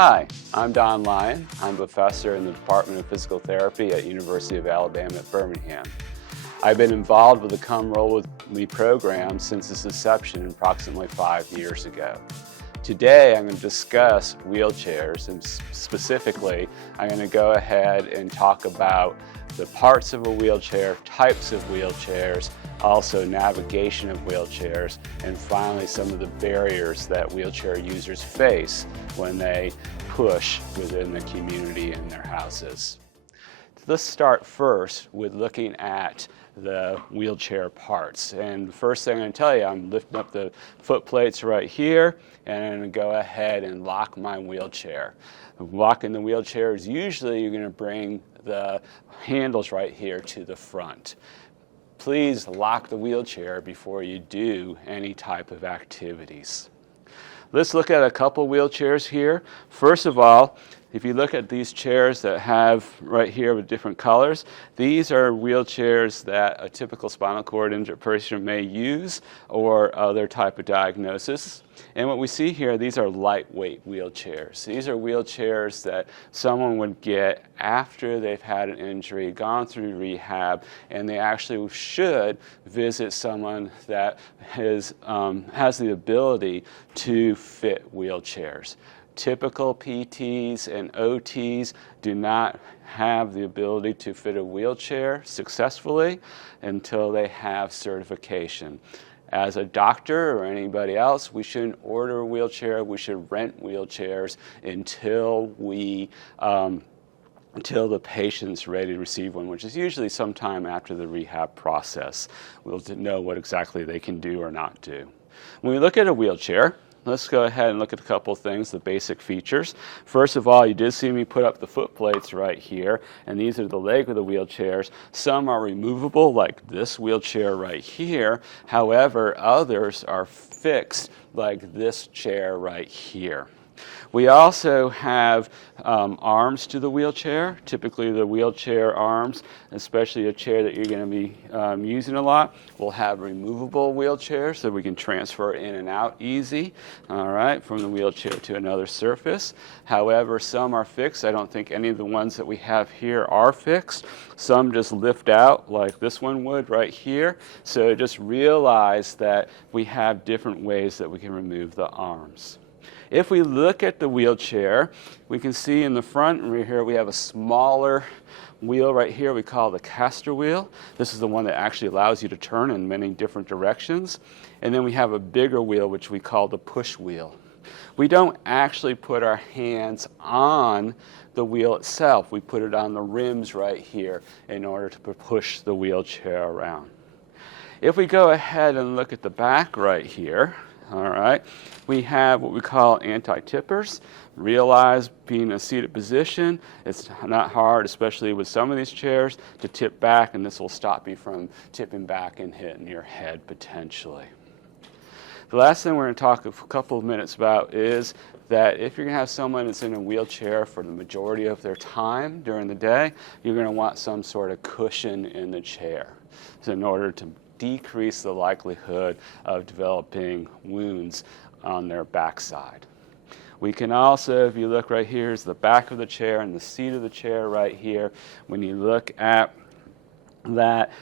Hi, I'm Don Lyon. I'm a professor in the Department of Physical Therapy at University of Alabama at Birmingham. I've been involved with the Come Roll With Me program since its inception approximately 5 years ago. Today I'm going to discuss wheelchairs, and specifically I'm going to go ahead and talk about the parts of a wheelchair, types of wheelchairs, also navigation of wheelchairs, and finally some of the barriers that wheelchair users face when they push within the community in their houses. Let's start first with looking at the wheelchair parts. And the first thing I'm going to tell you, I'm lifting up the foot plates right here, and I'm going to go ahead and lock my wheelchair. Locking the wheelchair is usually you're going to bring the handles right here to the front. Please lock the wheelchair before you do any type of activities. Let's look at a couple wheelchairs here. First of all, if you look at these chairs that have right here with different colors, these are wheelchairs that a typical spinal cord injured person may use or other type of diagnosis. And what we see here, these are lightweight wheelchairs. These are wheelchairs that someone would get after they've had an injury, gone through rehab, and they actually should visit someone that has the ability to fit wheelchairs. Typical PTs and OTs do not have the ability to fit a wheelchair successfully until they have certification. As a doctor or anybody else, we shouldn't order a wheelchair. We should rent wheelchairs until the patient's ready to receive one, which is usually sometime after the rehab process. We'll know what exactly they can do or not do. When we look at a wheelchair, let's go ahead and look at a couple of things, the basic features. First of all, you did see me put up the foot plates right here, and these are the leg of the wheelchairs. Some are removable, like this wheelchair right here. However, others are fixed, like this chair right here. We also have arms to the wheelchair. Typically the wheelchair arms, especially a chair that you're going to be using a lot, will have removable wheelchairs so we can transfer in and out easy, all right, from the wheelchair to another surface. However, some are fixed. I don't think any of the ones that we have here are fixed. Some just lift out like this one would right here. So just realize that we have different ways that we can remove the arms. If we look at the wheelchair, we can see in the front right here we have a smaller wheel right here we call the caster wheel. This is the one that actually allows you to turn in many different directions. And then we have a bigger wheel which we call the push wheel. We don't actually put our hands on the wheel itself. We put it on the rims right here in order to push the wheelchair around. If we go ahead and look at the back right here, all right, we have what we call anti-tippers. Realize being in a seated position, it's not hard, especially with some of these chairs, to tip back, and this will stop you from tipping back and hitting your head potentially. The last thing we're going to talk a couple of minutes about is that if you're going to have someone that's in a wheelchair for the majority of their time during the day, you're going to want some sort of cushion in the chair. So in order to decrease the likelihood of developing wounds on their backside. We can also, if you look right here, is the back of the chair and the seat of the chair right here. When you look at that,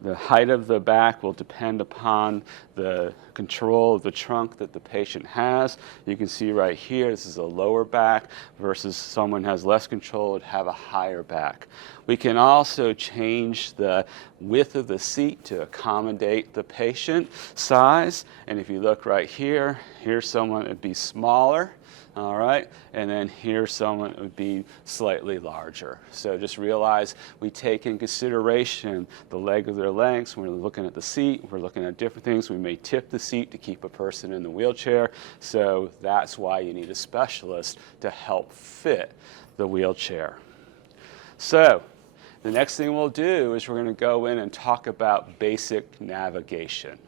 the height of the back will depend upon the control of the trunk that the patient has. You can see right here, this is a lower back versus someone who has less control would have a higher back. We can also change the width of the seat to accommodate the patient size. And if you look right here, here's someone that would be smaller. All right, and then here's someone that would be slightly larger. So just realize we take in consideration the leg of their lengths. When we're looking at the seat, we're looking at different things. We may tip the seat to keep a person in the wheelchair. So that's why you need a specialist to help fit the wheelchair. So the next thing we'll do is we're going to go in and talk about basic navigation.